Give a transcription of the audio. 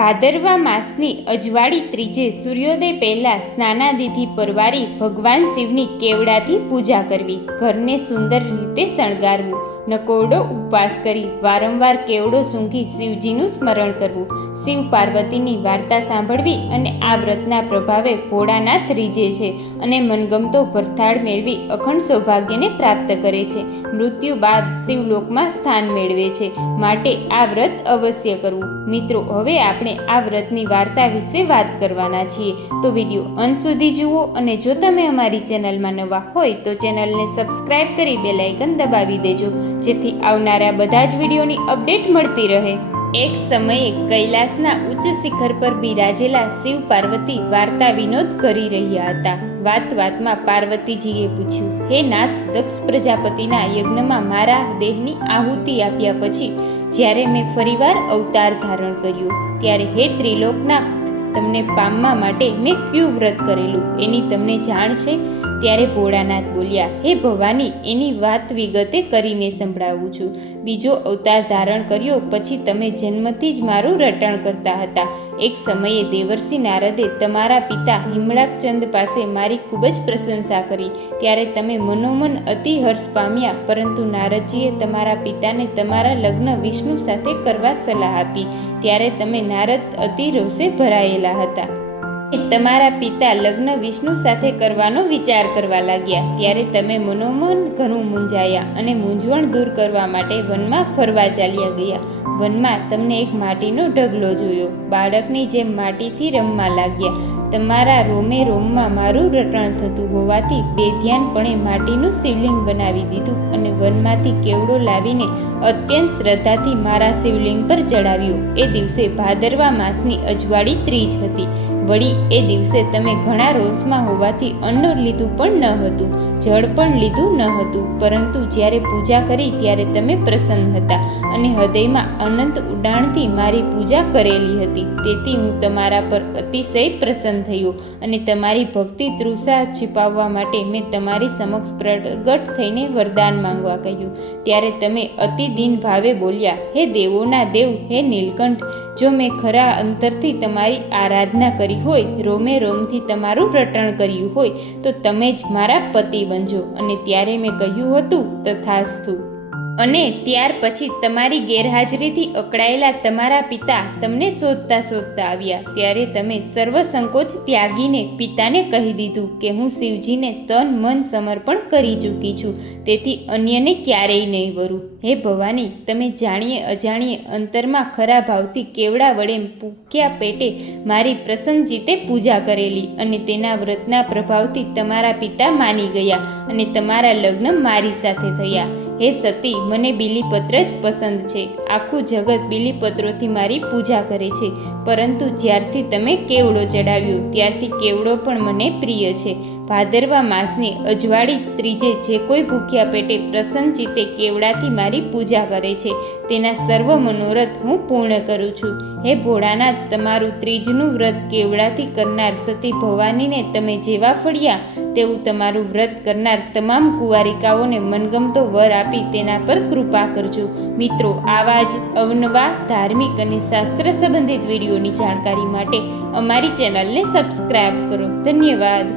ભાદરવા માસની અજવાળી ત્રીજે સૂર્યોદય પહેલાં સ્નાનાદિથી પરવારી ભગવાન શિવની કેવડાથી પૂજા કરવી, ઘરને સુંદર રીતે શણગારવું, નકોરડો ઉપવાસ કરી વારંવાર કેવડો સૂંઘી શિવજીનું સ્મરણ કરવું, શિવ પાર્વતીની વાર્તા સાંભળવી અને આ વ્રતના પ્રભાવે ભોળાનાથ રીઝે છે અને મનગમતો ભરથાળ મેળવી અખંડ સૌભાગ્યને પ્રાપ્ત કરે છે. મૃત્યુ બાદ શિવલોકમાં સ્થાન મેળવે છે, માટે આ વ્રત અવશ્ય કરવું. મિત્રો, હવે આપણે આ વ્રતની વાર્તા વિશે વાત કરવાના છીએ, તો વિડીયો અંત સુધી જુઓ અને જો તમે અમારી ચેનલમાં નવા હોય તો ચેનલને સબસ્ક્રાઇબ કરી બેલ આઇકન દબાવી દેજો, જેથી આવનારા બધા જ વિડીયોની અપડેટ મળતી રહે. એક સમયે કૈલાસના ઉચ્ચ શિખર પર બિરાજેલા શિવ પાર્વતી વાર્તા વિનોદ કરી રહ્યા હતા. વાત વાતમાં પાર્વતીજીએ પૂછ્યું, હે નાથ, દક્ષ પ્રજાપતિના યજ્ઞમાં મારા દેહની આહુતિ આપ્યા પછી જ્યારે મેં ફરીવાર અવતાર ધારણ કર્યો, ત્યારે હે ત્રિલોકનાથ, તમને પામવા માટે મેં કયું વ્રત કરેલું એની તમને જાણ છે? ત્યારે ભોળાનાથ બોલ્યા, હે ભવાની, એની વાત વિગતે કરીને સંભળાવું છું. બીજો અવતાર ધારણ કર્યો પછી તમે જન્મથી જ મારું રટણ કરતા હતા. એક સમયે દેવર્ષિ નારદે તમારા પિતા હિમળાકચંદ પાસે મારી ખૂબ જ પ્રશંસા કરી, ત્યારે તમે મનોમન અતિ હર્ષ પામ્યા, પરંતુ નારદજીએ તમારા પિતાને તમારા લગ્ન વિષ્ણુ સાથે કરવા સલાહ આપી, ત્યારે તમે નારદ અતિ રોષે ભરાયેલા હતા. તમારા પિતા લગ્ન વિષ્ણુ સાથે કરવાનો વિચાર કરવા લાગ્યા, ત્યારે તમે મનોમન ઘણું મૂંઝાયા અને મૂંઝવણ દૂર કરવા માટે વનમાં ફરવા ચાલ્યા ગયા. વનમાં તમને એક માટીનો ઢગલો જોયો, બાળકની જેમ માટીથી રમવા લાગ્યા. તમારા રોમે રોમમાં મારું રટણ થતું હોવાથી બેધ્યાનપણે માટીનું શિવલિંગ બનાવી દીધું અને વનમાંથી કેવડો લાવીને અત્યંત શ્રદ્ધાથી મારા શિવલિંગ પર ચડાવ્યું. એ દિવસે ભાદરવા માસની અજવાળી ત્રીજ હતી. વળી એ દિવસે તમે ઘણા રોષમાં હોવાથી અન્ન લીધું પણ ન હતું, જળ પણ લીધું ન હતું, પરંતુ જ્યારે પૂજા કરી ત્યારે તમે પ્રસન્ન હતા અને હૃદયમાં અનંત ઉડાણથી મારી પૂજા કરેલી હતી. તેથી હું તમારા પર અતિશય પ્રસન્ન થયો અને તમારી ભક્તિ તૃષા छिपाવવા માટે મેં તમારી સમક્ષ પ્રગટ થઈને વરદાન માંગવા કહ્યું. ત્યારે તમે અતિ દીન ભાવે બોલ્યા, હે દેવોના દેવ, હે નીલકંઠ, જો મેં ખરા અંતરથી તમારી આરાધના કરી હોય, રોમે રોમથી તમારું રટણ કર્યું હોય, તો તમે જ મારા પતિ બનજો. અને ત્યારે મેં કહ્યું હતું, તથાસ્તુ. અને ત્યાર પછી તમારી ગેરહાજરીથી અકળાયેલા તમારા પિતા તમને શોધતા શોધતા આવ્યા, ત્યારે તમે સર્વ સંકોચ ત્યાગીને પિતાને કહી દીધું કે હું શિવજીને તન મન સમર્પણ કરી ચૂકી છું, તેથી અન્યને ક્યારેય નહીં વરું. હે ભવાની, તમે જાણીએ અજાણીએ અંતરમાં ખરા ભાવથી કેવડા વડે ભૂખ્યા પેટે મારી પ્રસન્નચિત્તે પૂજા કરેલી અને તેના વ્રતના પ્રભાવથી તમારા પિતા માની ગયા અને તમારા લગ્ન મારી સાથે થયા. હે સતી, મને બીલીપત્ર જ પસંદ છે. આખું જગત બીલીપત્રોથી મારી પૂજા કરે છે, પરંતુ જ્યારથી તમે કેવડો ચડાવ્યો ત્યારથી કેવડો પણ મને પ્રિય છે. ભાદરવા માસની અજવાળી ત્રીજે જે કોઈ ભૂખ્યા પેટે પ્રસન્નચિત્તે કેવડાથી મારી પૂજા કરે છે, તેના સર્વ મનોરથ હું પૂર્ણ કરું છું. હે ભોળાનાથ, તમારું ત્રીજનું વ્રત કેવડાથી કરનાર સતી ભવાનીને તમે જેવા ફળ્યા તેવું તમારું વ્રત કરનાર તમામ કુંવારિકાઓને મનગમતો વર આપી તેના પર કૃપા કરજો. મિત્રો, આવા જ અવનવા ધાર્મિક અને શાસ્ત્ર સંબંધિત વિડીયોની જાણકારી માટે અમારી ચેનલને સબસ્ક્રાઇબ કરો. ધન્યવાદ.